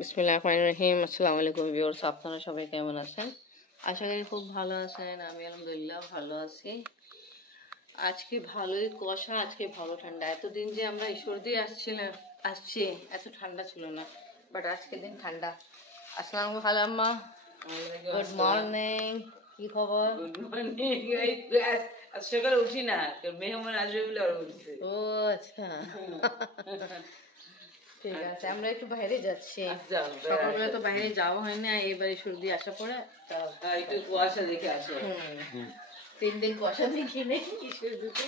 বিসমিল্লাহিররহমানিররহিম। আসসালামু আলাইকুম ভিউয়ার্স, আপনারা সবাই কেমন আছেন? আশা করি খুব ভালো আছেন। আমি আলহামদুলিল্লাহ ভালো আছি। আজকে ভালোই কুয়াশা, আজকে ভালো ঠান্ডা। এতদিন যে আমরা ঈশ্বরদী আসছি এত ঠান্ডা ছিল না, বাট আজকে দিন ঠান্ডা। আসসালামু আলাইকুম আম্মা। Good morning. কি খবর? Good morning. আজ সকালে উঠি না, মেহমান আসবে বলে আর উঠছে। ও আচ্ছা, ঠিক আছে। আমরা একটু বাইরে যাচ্ছি, সকালবেলা তো বাইরে যাওয়া হয় না, এবারে সর্দি আসা পড়ে একটু কুয়াশা দেখে আসো। 3 দিন কুয়াশা দেখি নেই সর্দিতে।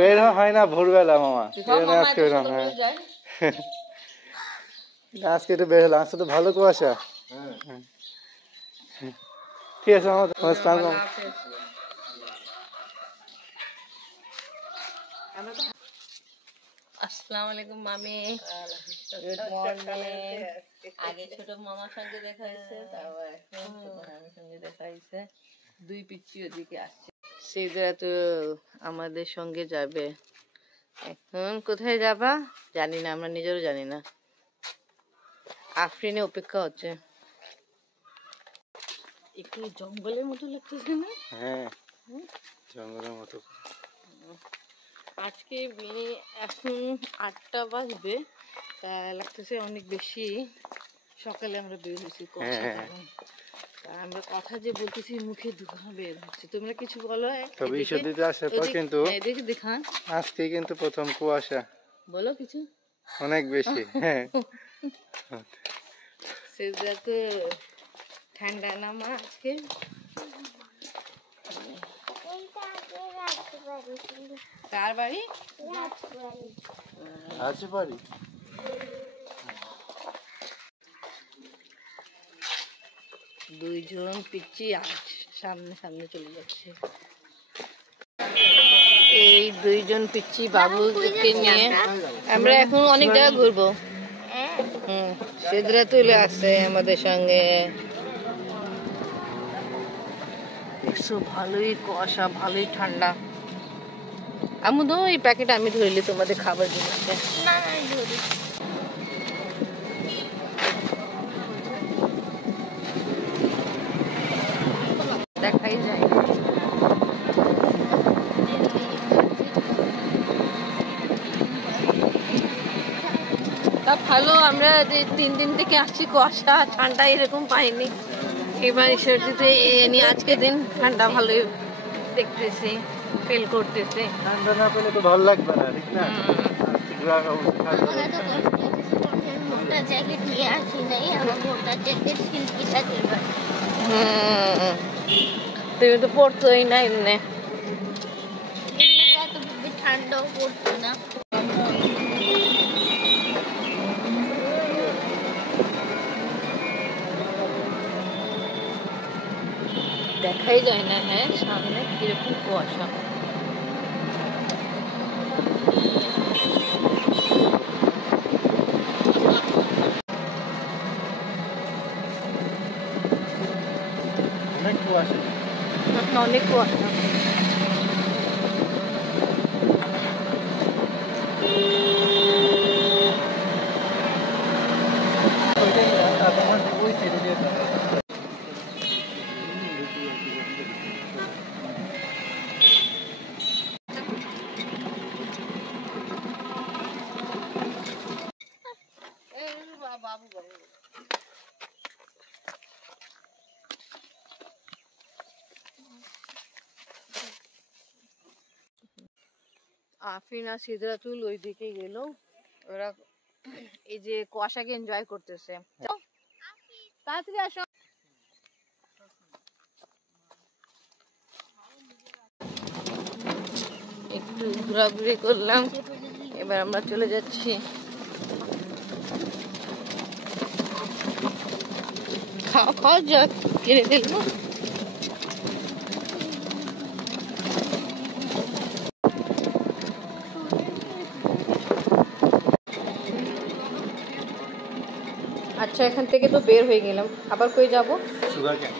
বের হয় না ভোরবেলা মামা, আজকে একটু বের হলাম। আজকে তো ভালো কুয়াশা। ঠিক আছে মামা, আসসালামু আলাইকুম মামি। Good morning. আগে ছোট মামার সঙ্গে দেখা হয়েছে, তারপর এখন মামির সঙ্গে দেখা হয়েছে। 2 পিচ্চি ওদিকে আসছে। সেদরা তো আমাদের সঙ্গে যাবে। এখন কোথায় যাবা জানি না, আমরা নিজেরও জানি না। আফরিনে অপেক্ষা হচ্ছে। একটু জঙ্গলের মতো লাগতেছে না? হ্যাঁ, জঙ্গলের মতো। আজকে এখন 8টা বাজবে, তা লাগতেছে অনেক বেশি। সকালে আমরা বের হয়েছি, আমরা কথা যে বলতেছি মুখে ধোঁয়া বের হচ্ছে। তোমরা কিছু বলো। তবে ঈশ্বরদীতে আসার পর কিন্তু দেখান, আজকে কিন্তু প্রথম কুয়াশা। বলো কিছু। অনেক বেশি। হ্যাঁ, সেটা তো ঠান্ডা না মা আজকে। কার বাড়ি? আছে বাড়ি। দুইজন পিচ্চি সামনে সামনে চলে যাচ্ছে। এই 2জন পিচ্চি বাবুকে নিয়ে আমরা এখন অনেক জায়গা ঘুরবো। সেদরা তুলে আসছে আমাদের সঙ্গে। দেখছো, ভালোই কুয়াশা, ভালোই ঠান্ডা। আমি তো এই প্যাকেট আমি ধরলি তোমাদের খাবার জিনিস দেখাই যায় না। তা ভালো, আমরা যে 3 দিন থেকে আসছি কুয়াশা ঠান্ডা এরকম পাইনি। এবার সর্দিতে নিয়ে আজকে দিন ঠান্ডা ভালোই দেখতেছি, ফিল করতেছি। ঠান্ডা না পেলে তো ভালো লাগবে না, ঠিক না? তুমি তো পড়তোই না এমনি, ঠান্ডাও পড়তো না। দেখাই যায় না। হ্যাঁ, সামনে কিরকম কুয়াশা। অনেক কুয়াশা। অনেক কুয়াশা। আফরিনা সিদরাতুল ওই দিকে গেল, ওরা এই যে কুয়াশাকে এনজয় করতেছে। তাড়াতাড়ি আসো। একটু ঘোরাঘুরি করলাম, এবার আমরা চলে যাচ্ছি। খাওয়া যাক, কিনে দিল। আচ্ছা, এখান থেকে তো বের হয়ে গেলাম, আবার কই যাব? সুগার কেন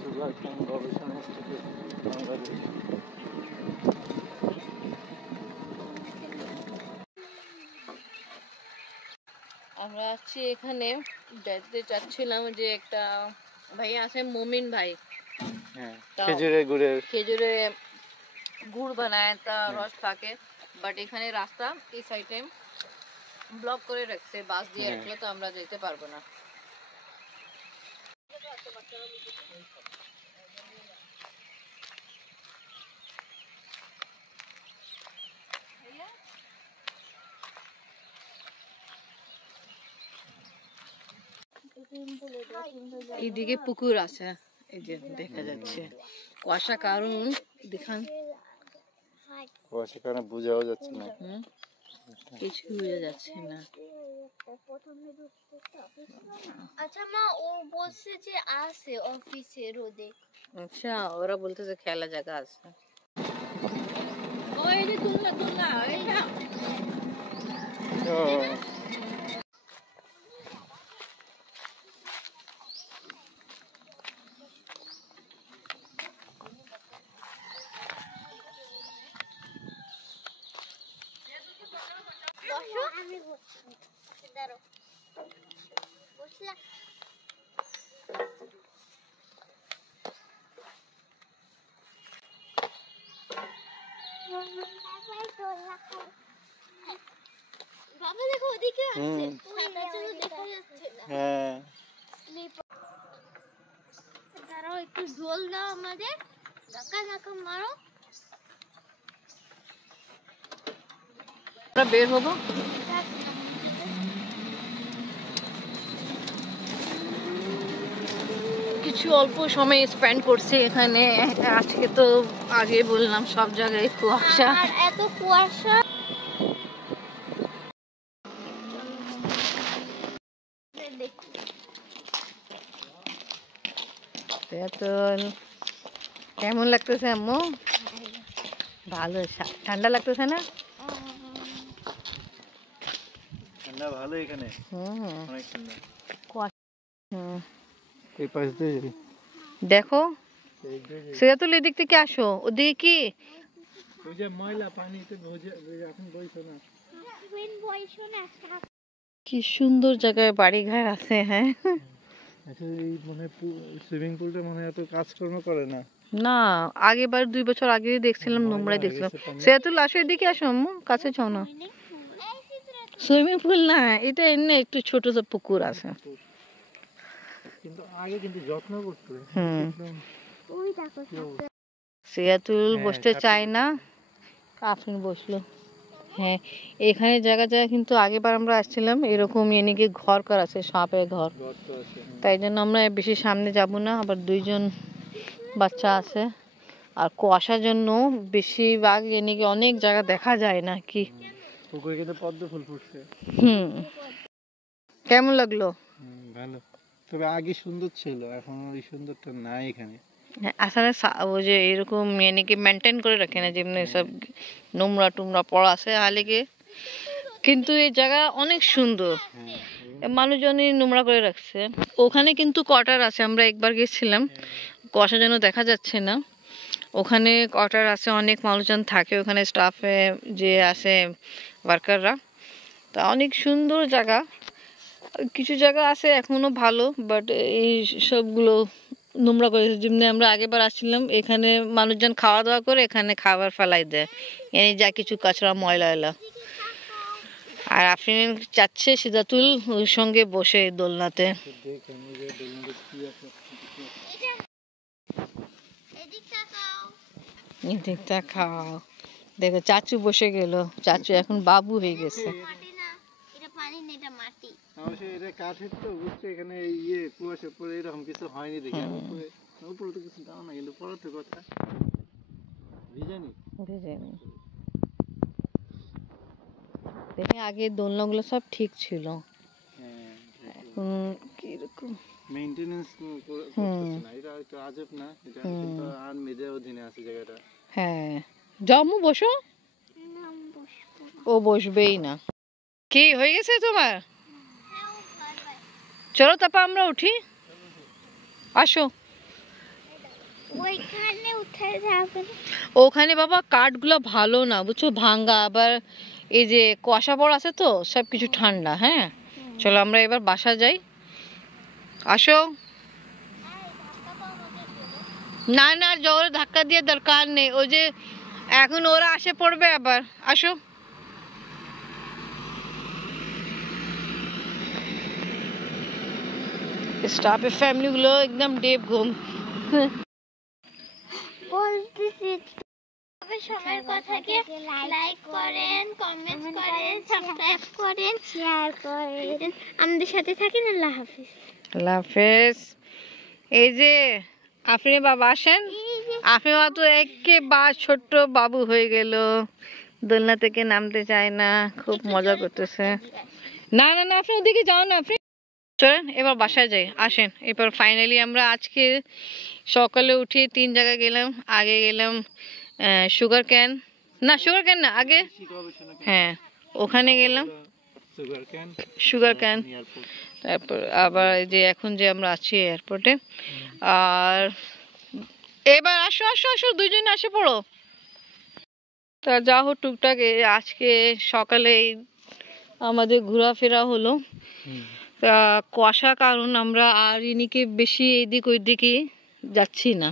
সুগার কেন গবেষণা ইনস্টিটিউট বাংলাদেশ। আমরা আছি এখানে, দেখতে চাচ্ছিলাম যে একটা ভাই আছে মমিন ভাই, হ্যাঁ, তাও খেজুরের গুড়ের খেজুরে গুড় বানায়, তা রস থাকে, বাট এখানে রাস্তা এই সাইডে ব্লক করে রাখছে, বাস দিয়ে রাখলে, তো আমরা যেতে পারবো না। এইদিকে পুকুর আছে, এই যে দেখা যাচ্ছে কুয়াশা, কারণ দেখান কুয়াশার কারণে বোঝাও যাচ্ছে না। কিছু বোঝা যাচ্ছে না। আচ্ছা মা, ও বলছে যে আছে অফিসে রোদে। আচ্ছা, ওরা বলতেছে খেলা জায়গা আছে। ওই যে তুলনা তুলনা এটা বসো, আমি বসছি। দাঁড়াও, বসলা। বাবা দেখো ওদিকে আছে, ছাতার জন্য দেখা যাচ্ছে না। হ্যাঁ, দাঁড়াও, একটু জল দাও আমাদের, ধাক্কা ধাক্কা মারো। আমরা বের হবো। কিছু অল্প সময় স্পেন্ড করছি এখানে। আজকে তো আগে বললাম সব জায়গায় কুয়াশা, আর এত কুয়াশা। তো কেমন লাগতেছে আম্মু? ভালো, ঠান্ডা লাগতেছে না? ঠান্ডা ভালো এখানে, অনেক ঠান্ডা। এই পাশ দিয়ে যাই। দেখো সিরাতুল, এদিক থেকে আসো, ওদিকে কি ওই যে ময়লা পানিতে এখন বইছো না। কি সুন্দর জায়গায় বাড়ি ঘর আছে। হ্যাঁ, আচ্ছা, এই মানে সুইমিং পুলটা মনে হয় এত কাজকর্ম করে না। না, আগেবার 2 বছর আগে দেখছিলাম, নোংরাই দেখছিলাম। সিরাতুল আসো, এদিকে আসো আম্মু, কাছে যাও না। সুইমিং পুল না, এটা এমনি একটু ছোট পুকুর আছে। কিন্তু আগে কিন্তু যত্ন করতো। সিরাতুল বসতে চায় না, আফরিন বসলো। হ্যাঁ, এখানে জায়গা জায়গা কিন্তু আগেবার আমরা আসছিলাম এরকম এনেকে ঘর করা আছে, সাপের ঘর, তাই জন্য আমরা বেশি সামনে যাব না। আবার 2জন বাচ্চা আছে, আর কুয়াশার জন্য বেশিরভাগ এনেকে অনেক জায়গা দেখা যায় না। কি পুকুরে কিন্তু পদ্ম ফুল ফুটছে। কেমন লাগলো? ভালো, তবে আগে সুন্দর ছিল, এখন ওই সুন্দরটা নাই এখানে। আসলে ওই যে এরকম এনেকে মেনটেন করে রাখে না, যেমনি সব নোংরা টুমরা পড়া আছে আলেগে, কিন্তু এই জায়গা অনেক সুন্দর, মানুষজনই নোংরা করে রাখছে। ওখানে কিন্তু কোয়ার্টার আছে, আমরা একবার গেছিলাম, কুয়াশার জন্য দেখা যাচ্ছে না। ওখানে কোয়ার্টার আছে, অনেক মানুষজন থাকে ওখানে, স্টাফে যে আছে ওয়ার্কাররা, তা অনেক সুন্দর জায়গা। কিছু জায়গা আছে এখনো ভালো, বাট এই সবগুলো নোংরা করে, যেমনি আমরা আগেবার আসছিলাম এখানে মানুষজন খাওয়া দাওয়া করে এখানে খাবার ফেলাই দেয়, এনে যা কিছু কাঁচড়া ময়লা এলা। আর আফরিন চাচ্ছে সিদাতুল ওর সঙ্গে বসে দোলনাতে। এদিকটা খাও, দেখো চাচু বসে গেল, চাচু এখন বাবু হয়ে গেছে। এটা কাঠের তো, বুঝছো, এখানে ইয়ে কুয়াশা পরে এরকম কিছু হয়নি দেখি। উপরে তো কিছু দাও না, কিন্তু পরে তো কথা ভিজানি। দেখে আগে দোলনাগুলো সব ঠিক ছিল, হ্যাঁ এখন কিরকম। মেইনটেনেন্স করতেছে না, এটা একটু আজব না? এটা কিন্তু আর্মিদের অধীনে আছে জায়গাটা। হ্যাঁ জম্মু বসো, ও বসবেই না। কি হয়ে গেছে তোমার? চলো তারপর আমরা উঠি, আসো। ওইখানে উঠে যাবে। ওখানে বাবা কাঠগুলো ভালো না বুঝছো, ভাঙ্গা, আবার এই যে কুয়াশা পড় আছে তো সব কিছু ঠান্ডা। হ্যাঁ চলো আমরা এবার বাসা যাই, আসো। না না জোরে ধাক্কা দিয়ে দরকার নেই, ওই যে এখন ওরা আসে পড়বে আবার, আসো। স্টাফের ফ্যামিলি গুলো একদম ডেপ ঘুম। বলতেছি সবার কথাকে লাইক করেন, কমেন্ট করেন, সাবস্ক্রাইব করেন, শেয়ার করেন, আমাদের সাথে থাকেন। আল্লাহ হাফেজ। আল্লাহ হাফেজ। এই যে আপনি বাবা আসেন, আপনি তো একেবারে ছোট্ট বাবু হয়ে গেল, দোলনা থেকে নামতে চায় না, খুব মজা করতেছে। না না না আপনি ওদিকে যাও না, আপনি চলেন এবার বাসায় যাই, আসেন। এবার ফাইনালি আমরা আজকে সকালে উঠে 3 জায়গায় গেলাম। আগে গেলাম সুগার ক্যান, না সুগার ক্যান না, আগে হ্যাঁ ওখানে গেলাম সুগার ক্যান, তারপর আবার এই যে এখন যে আমরা আছি এয়ারপোর্টে। আর এবার আসো আসো আসো, দুইজনে আসে পড়ো। তা যা হোক টুকটাক আজকে সকালে আমাদের ঘোরাফেরা হলো। তা কুয়াশার কারণ আমরা আর ইনিকে বেশি এদিক ওইদিকে যাচ্ছি না,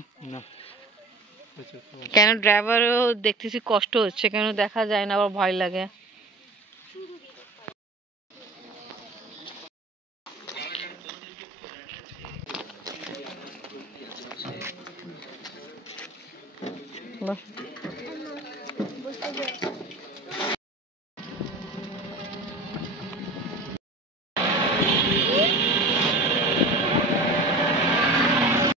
কেন ড্রাইভারও দেখতেছি কষ্ট হচ্ছে, কেন দেখা যায় না, আবার ভয় লাগে। বাহ।